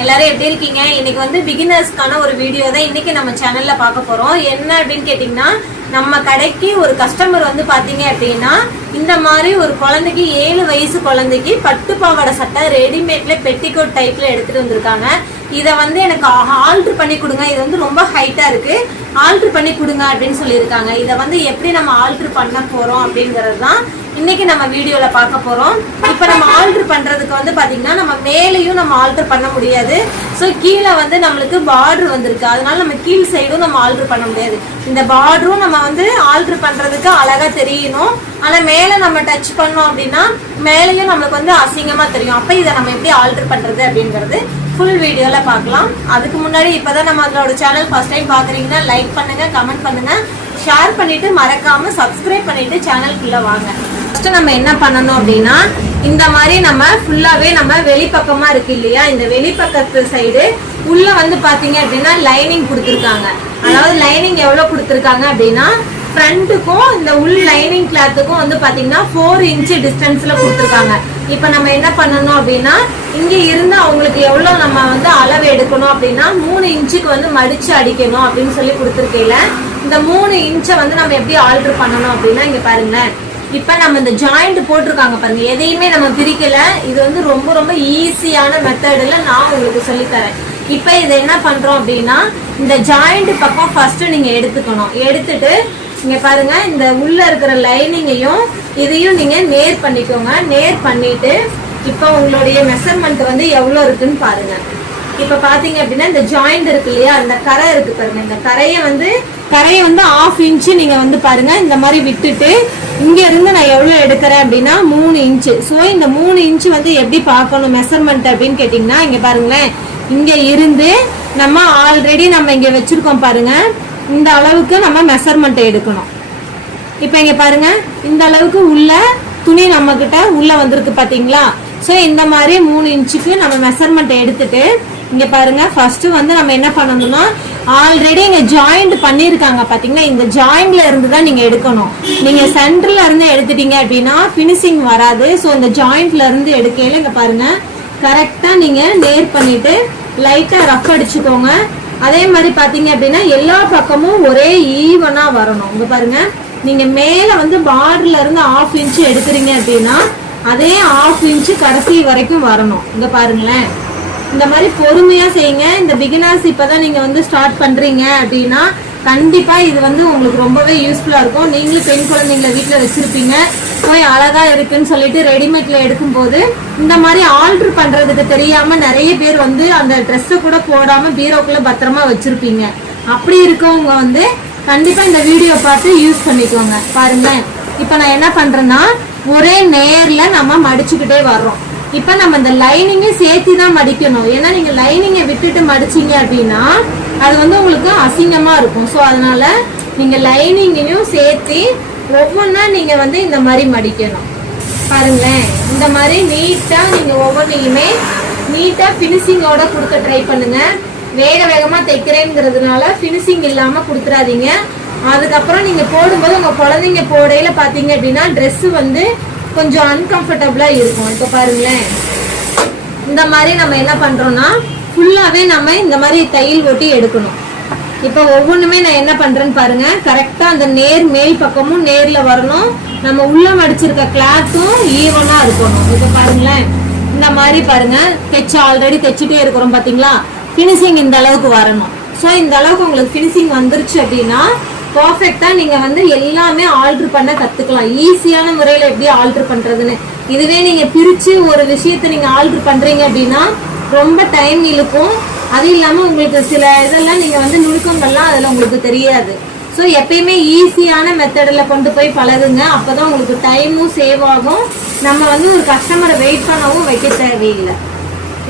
எல்லாரும் எப்படி இருக்கீங்க? இன்னைக்கு வந்து பிகினர்ஸ்க்கான ஒரு வீடியோ தான் இன்னைக்கு நம்ம சேனல்ல பார்க்க போறோம். என்ன அப்படின்னு கேட்டிங்கன்னா நம்ம கடைக்கு ஒரு கஸ்டமர் வந்து பாத்தீங்க அப்படின்னா இந்த மாதிரி ஒரு குழந்தைக்கு ஏழு வயசு குழந்தைக்கு பட்டு பாவாடை சட்டை ரெடிமேட்ல பெட்டிகோட் டைப்ல எடுத்துட்டு வந்திருக்காங்க. இதை வந்து எனக்கு ஆல்ட்ரு பண்ணி கொடுங்க. இது வந்து ரொம்ப ஹைட்டா இருக்கு. ஆல்ட்ரு பண்ணி கொடுங்க அப்படின்னு சொல்லியிருக்காங்க. இதை வந்து எப்படி நம்ம ஆல்ட்ரு பண்ண போறோம் அப்படிங்கிறது தான் இன்னைக்கு நம்ம வீடியோல பார்க்க போறோம். இப்போ நம்ம ஆல்ட்ரு பண்றதுக்கு வந்து பாத்தீங்கன்னா நம்ம மேலேயும் நம்ம ஆல்ட்ரு பண்ண முடியாது. ஸோ கீழே வந்து நம்மளுக்கு பார்டர் வந்திருக்கு. அதனால நம்ம கீழ் சைடும் நம்ம ஆல்ட்ரு பண்ண முடியாது. இந்த பார்டரும் நம்ம வந்து ஆல்ட்ரு பண்றதுக்கு அழகா தெரியணும். ஆனா மேலே நம்ம டச் பண்ணோம் அப்படின்னா மேலேயும் நம்மளுக்கு வந்து அசிங்கமா தெரியும். அப்ப இதை நம்ம எப்படி ஆல்ட்ரு பண்றது அப்படிங்கிறது ஃபுல் வீடியோல பார்க்கலாம். அதுக்கு முன்னாடி இப்பதான் நம்ம அதோட சேனல் ஃபர்ஸ்ட் டைம் பாக்குறீங்கன்னா லைக் பண்ணுங்க கமெண்ட் பண்ணுங்க. ஷேர் பண்ணிட்டு மறக்காம சப்ஸ்கிரைப் பண்ணிட்டு சேனல்குள்ள வாங்க. ஃபர்ஸ்ட் நம்ம என்ன பண்ணணும் அப்படின்னா இந்த மாதிரி நம்ம ஃபுல்லாவே நம்ம வெளிப்பக்கமா இருக்கு இல்லையா? இந்த வெளிப்பக்கத்து சைடு உள்ள வந்து பாத்தீங்க அப்படின்னா லைனிங் கொடுத்துருக்காங்க. அதாவது லைனிங் எவ்வளவு கொடுத்துருக்காங்க அப்படின்னா ஃப்ரண்ட்டுக்கும் இந்த உள் லைனிங் கிளாத்துக்கும் வந்து பார்த்தீங்கன்னா ஃபோர் இன்ச்சு டிஸ்டன்ஸில் கொடுத்துருக்காங்க. இப்போ நம்ம என்ன பண்ணணும் அப்படின்னா இங்கே இருந்து அவங்களுக்கு எவ்வளோ நம்ம வந்து அளவு எடுக்கணும் அப்படின்னா மூணு இன்ச்சுக்கு வந்து மடித்து அடிக்கணும் அப்படின்னு சொல்லி கொடுத்துருக்கையில இந்த மூணு இன்ச்சை வந்து நம்ம எப்படி ஆல்டர் பண்ணணும் அப்படின்னா இங்கே பாருங்களேன் இப்போ நம்ம இந்த ஜாயிண்ட் போட்டிருக்காங்க பாருங்க. எதையுமே நம்ம பிரிக்கல. இது வந்து ரொம்ப ரொம்ப ஈஸியான மெத்தடில் நான் உங்களுக்கு சொல்லித்தரேன். இப்போ இதை என்ன பண்ணுறோம் அப்படின்னா இந்த ஜாயிண்ட் பக்கம் ஃபர்ஸ்ட் நீங்கள் எடுத்துக்கணும். எடுத்துட்டு இங்க பாருங்க இந்த உள்ள இருக்கிற லைனிங்கையும் இதையும் நீங்க நேர் பண்ணிக்கோங்க. நேர் பண்ணிட்டு இப்போ உங்களுடைய மெஷர்மெண்ட் வந்து எவ்வளவு இருக்குன்னு பாருங்க. இப்ப பாத்தீங்க அப்படின்னா இந்த ஜாயிண்ட் இருக்கு இல்லையா? அந்த கரை இருக்கு பாருங்க. இந்த கரையை வந்து கரையை வந்து ஆஃப் இன்ச் நீங்க வந்து பாருங்க. இந்த மாதிரி விட்டுட்டு இங்க இருந்து நான் எவ்வளவு எடுக்கிறேன் அப்படின்னா மூணு இன்ச்சு ஸோ இந்த மூணு இன்ச் வந்து எப்படி பார்க்கணும் மெஷர்மெண்ட் அப்படின்னு கேட்டிங்கன்னா இங்க பாருங்களேன். இங்க இருந்து நம்ம ஆல்ரெடி நம்ம இங்க வச்சிருக்கோம் பாருங்க. இந்த அளவுக்கு நம்ம மெஷர்மெண்ட் எடுக்கணும். இப்போ இங்கே பாருங்க இந்த அளவுக்கு உள்ள துணி நம்மக்கிட்ட உள்ளே வந்திருக்கு பார்த்தீங்களா ஸோ இந்த மாதிரி மூணு இன்ச்சுக்கு நம்ம மெஷர்மெண்ட் எடுத்துட்டு இங்கே பாருங்க ஃபஸ்ட்டு வந்து நம்ம என்ன பண்ணணும்னா ஆல்ரெடி இங்கே ஜாயிண்ட் பண்ணியிருக்காங்க பார்த்தீங்கன்னா இந்த ஜாயிண்ட்ல இருந்து தான் நீங்கள் எடுக்கணும். நீங்கள் சென்டர்ல இருந்து எடுத்துட்டீங்க அப்படின்னா ஃபினிஷிங் வராது. ஸோ இந்த ஜாயிண்ட்ல இருந்து எடுக்கையில இங்கே பாருங்க கரெக்டாக நீங்கள் நேர் பண்ணிட்டு லைட்டாக ரஃப் அடிச்சுக்கோங்க. அதே மாதிரி பார்த்தீங்க அப்படின்னா எல்லா பக்கமும் ஒரே ஈவனாக வரணும். இங்கே பாருங்க நீங்கள் மேலே வந்து பார்டர்ல இருந்து ஆஃப் இன்ச் எடுக்கிறீங்க அப்படின்னா அதே ஆஃப் இன்ச் கடைசி வரைக்கும் வரணும். இந்த பாருங்களேன். இந்த மாதிரி பொறுமையாக செய்யுங்க. இந்த பிகினர்ஸ் இப்பதான் நீங்கள் வந்து ஸ்டார்ட் பண்ணுறீங்க அப்படின்னா கண்டிப்பாக இது வந்து உங்களுக்கு ரொம்பவே யூஸ்ஃபுல்லாக இருக்கும். நீங்களும் பெண் குழந்தைங்கள வீட்டில் வச்சுருப்பீங்க. போய் அழகா இருக்குன்னு சொல்லிட்டு ரெடிமேட்ல எடுக்கும்போது இந்த மாதிரி ஆல்டர் பண்றதுக்கு தெரியாம நிறைய பேர் வந்து அந்த ட்ரெஸ்ஸை கூட போடாம பீரோக்குள்ள பத்திரமா வச்சிருப்பீங்க. அப்படி இருக்கவங்க வந்து கண்டிப்பா இந்த வீடியோ பார்த்து யூஸ் பண்ணிக்கோங்க. பாருங்களேன் இப்ப நான் என்ன பண்றேன்னா ஒரே நேர்ல நம்ம மடிச்சுக்கிட்டே வர்றோம். இப்ப நம்ம இந்த லைனிங்கை சேர்த்து தான் மடிக்கணும். ஏன்னா நீங்க லைனிங்கை விட்டுட்டு மடிச்சீங்க அப்படின்னா அது வந்து உங்களுக்கு அசிங்கமா இருக்கும். ஸோ அதனால நீங்க லைனிங்கையும் சேர்த்து ஒவ்வொன்றா நீங்கள் வந்து இந்த மாதிரி மடிக்கணும். பாருங்களேன் இந்த மாதிரி நீட்டாக நீங்கள் ஒவ்வொன்றையுமே நீட்டாக ஃபினிஷிங்கோட கொடுக்க ட்ரை பண்ணுங்கள் வேக வேகமாக தைக்கிறேங்கிறதுனால ஃபினிஷிங் இல்லாமல் கொடுத்துறாதீங்க. அதுக்கப்புறம் நீங்கள் போடும்போது உங்கள் குழந்தைங்க போடையில் பார்த்தீங்க அப்படின்னா ட்ரெஸ்ஸு வந்து கொஞ்சம் அன்கம்ஃபர்டபுளாக இருக்கும். இப்போ பாருங்களேன் இந்த மாதிரி நம்ம என்ன பண்ணுறோன்னா ஃபுல்லாகவே நம்ம இந்த மாதிரி தையல் ஒட்டி எடுக்கணும். இப்போ ஒவ்வொன்றுமே நான் என்ன பண்ணுறேன்னு பாருங்க. கரெக்டாக அந்த நேர் மேல் பக்கமும் நேரில் வரணும். நம்ம உள்ள மடிச்சிருக்க கிளாத்தும் ஈவனாக இருக்கணும். இப்போ பாருங்களேன். இந்த மாதிரி பாருங்க. தைச்சு ஆல்ரெடி தைச்சிட்டே இருக்கிறோம் பார்த்தீங்களா ஃபினிஷிங் இந்த அளவுக்கு வரணும். ஸோ இந்த அளவுக்கு உங்களுக்கு ஃபினிஷிங் வந்துருச்சு அப்படின்னா பர்ஃபெக்டாக நீங்கள் வந்து எல்லாமே ஆல்ட்ரு பண்ண கற்றுக்கலாம் ஈஸியான முறையில் எப்படி ஆல்ட்ரு பண்ணுறதுன்னு இதுவே நீங்கள் பிரித்து ஒரு விஷயத்தை நீங்கள் ஆல்ட்ரு பண்ணுறீங்க அப்படின்னா ரொம்ப டைம் இழுக்கும். அது இல்லாம உங்களுக்கு சில இதெல்லாம் நீங்க வந்து நுணுக்கங்கள்லாம் அதுல உங்களுக்கு தெரியாது. ஸோ எப்பயுமே ஈஸியான மெத்தடில் கொண்டு போய் பழகுங்க. அப்பதான் உங்களுக்கு டைமும் சேவ் ஆகும். நம்ம வந்து ஒரு கஸ்டமரை வெயிட் பண்ணவும் வைக்க தேவையில்லை.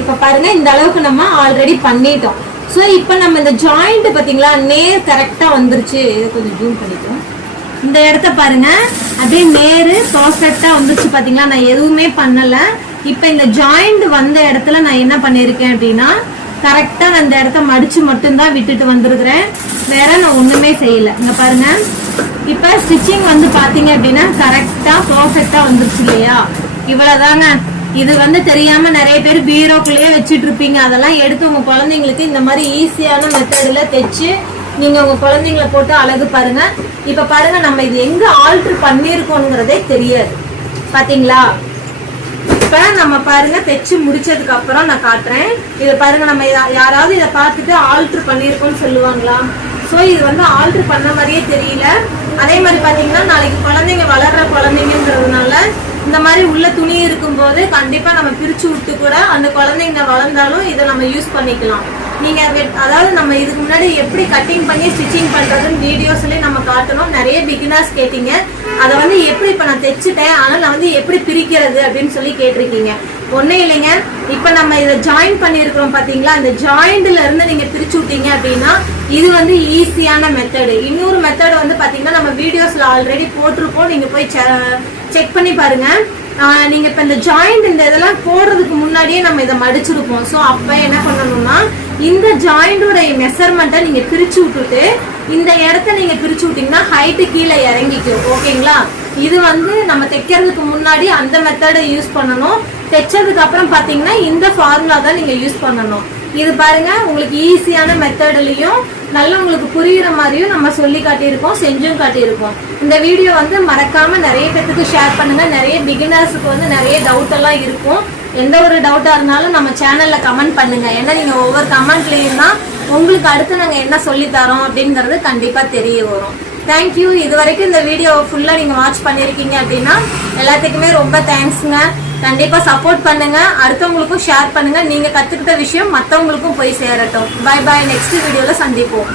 இப்போ பாருங்க இந்த அளவுக்கு நம்ம ஆல்ரெடி பண்ணிட்டோம். ஸோ இப்போ நம்ம இந்த ஜாயிண்ட் பார்த்தீங்களா நேர் கரெக்டாக வந்துருச்சு. இதை கொஞ்சம் ஜூம் பண்ணிக்கலாம். இந்த இடத்த பாருங்க. அப்படியே நேரு பர்ஃபெக்டாக வந்துருச்சு பார்த்தீங்களா நான் எதுவுமே பண்ணலை. இப்போ இந்த ஜாயிண்ட் வந்த இடத்துல நான் என்ன பண்ணியிருக்கேன் அப்படின்னா கரெக்டாக அந்த இடத்த மடிச்சு மட்டும்தான் விட்டுட்டு வந்திருக்கிறேன். வேற நான் ஒன்றுமே செய்யலை. இங்கே பாருங்க. இப்போ ஸ்டிச்சிங் வந்து பார்த்தீங்க அப்படின்னா கரெக்டாக பர்ஃபெக்டாக வந்துருச்சு இல்லையா? இவ்வளோதாங்க இது வந்து தெரியாம நிறைய பேர் பீரோக்குள்ளேயே வச்சிட்டு இருப்பீங்க. அதெல்லாம் எடுத்து உங்க குழந்தைங்களுக்கு இந்த மாதிரி ஈஸியான மெத்தடில் தைச்சு நீங்க உங்க குழந்தைங்கள போட்டு அழகு பாருங்க. இப்ப பாருங்க நம்ம இது எங்க ஆல்ட்ரு பண்ணிருக்கோங்கிறதே தெரியாது. பாத்தீங்களா? இப்ப நம்ம பாருங்க தைச்சு முடிச்சதுக்கு அப்புறம் நான் காட்டுறேன். இதை பாருங்க நம்ம யாராவது இதை பார்த்துட்டு ஆல்டர் பண்ணியிருக்கோம்னு சொல்லுவாங்களா? ஸோ இது வந்து ஆல்டர் பண்ண மாதிரியே தெரியல. அதே மாதிரி பாத்தீங்கன்னா நாளைக்கு குழந்தைங்க வளர்ற குழந்தைங்கன்றதுனால இந்த மாதிரி உள்ள துணி இருக்கும்போது கண்டிப்பா நம்ம பிரிச்சு விட்டு கூட அந்த குழந்தைங்க வளர்ந்தாலும் இதை நம்ம யூஸ் பண்ணிக்கலாம். நீங்க அதாவது நம்ம இதுக்கு முன்னாடி எப்படி கட்டிங் பண்ணி ஸ்டிச்சிங் பண்றதுன்னு வீடியோஸ்லயே நம்ம காட்டணும். நிறைய பிகினர்ஸ் கேட்டீங்க. அதை வந்து எப்படி இப்ப நான் தைச்சிட்டேன்? ஆனால் நான் வந்து எப்படி பிரிக்கிறது அப்படின்னு சொல்லி கேட்டிருக்கீங்க. ஒன்றும் இல்லைங்க. இப்ப நம்ம இதை ஜாயின் பண்ணியிருக்கிறோம் பாத்தீங்களா? அந்த ஜாயிண்ட்ல இருந்து நீங்க பிரிச்சு விட்டீங்க அப்படின்னா இது வந்து ஈஸியான மெத்தடு இன்னொரு மெத்தடு வந்து பாத்தீங்கன்னா நம்ம வீடியோஸ்ல ஆல்ரெடி போட்டிருப்போம். நீங்க போய் செக் பண்ணி பாருங்க. நீங்கள் நீங்க இப்ப இந்த ஜாயிண்ட் இந்த இதெல்லாம் போடுறதுக்கு முன்னாடியே நம்ம இதை மடிச்சிருப்போம். ஸோ அப்ப என்ன பண்ணணும்னா இந்த ஜாயிண்டோட மெஷர்மெண்ட்டை நீங்க பிரிச்சு விட்டுட்டு இந்த இடத்த நீங்க பிரிச்சு விட்டீங்கன்னா ஹைட்டு கீழே இறங்கிக்கும். ஓகேங்களா? இது வந்து நம்ம தைக்கிறதுக்கு முன்னாடி அந்த மெத்தடை யூஸ் பண்ணணும். தைச்சதுக்கு அப்புறம் பாத்தீங்கன்னா இந்த ஃபார்முலா தான் நீங்க யூஸ் பண்ணணும். இது பாருங்க உங்களுக்கு ஈஸியான மெத்தட்லயும் நல்லா உங்களுக்கு புரியுற மாதிரியும் நம்ம சொல்லி காட்டியிருக்கோம் செஞ்சும் காட்டியிருக்கோம். இந்த வீடியோ வந்து மறக்காம நிறைய பேத்துக்கு ஷேர் பண்ணுங்க. நிறைய பிகினர்ஸுக்கு வந்து நிறைய டவுட் எல்லாம் இருக்கும். எந்த ஒரு டவுட்டா இருந்தாலும் நம்ம சேனல்ல கமெண்ட் பண்ணுங்க. ஏன்னா நீங்க ஒவ்வொரு கமெண்ட்லயும் தான் உங்களுக்கு அடுத்து நாங்க என்ன சொல்லி தரோம் அப்படிங்கறது கண்டிப்பா தெரிய வரும். தேங்க்யூ இது வரைக்கும் இந்த வீடியோ ஃபுல்லா நீங்க வாட்ச் பண்ணிருக்கீங்க அப்படின்னா எல்லாத்துக்குமே ரொம்ப தேங்க்ஸ்ங்க கண்டிப்பா சப்போர்ட் பண்ணுங்க. அடுத்தவங்களுக்கும் ஷேர் பண்ணுங்க. நீங்க கத்துக்கிட்ட விஷயம் மற்றவங்களுக்கும் போய் சேரட்டும். பை பாய் நெக்ஸ்ட் வீடியோல சந்திப்போம்.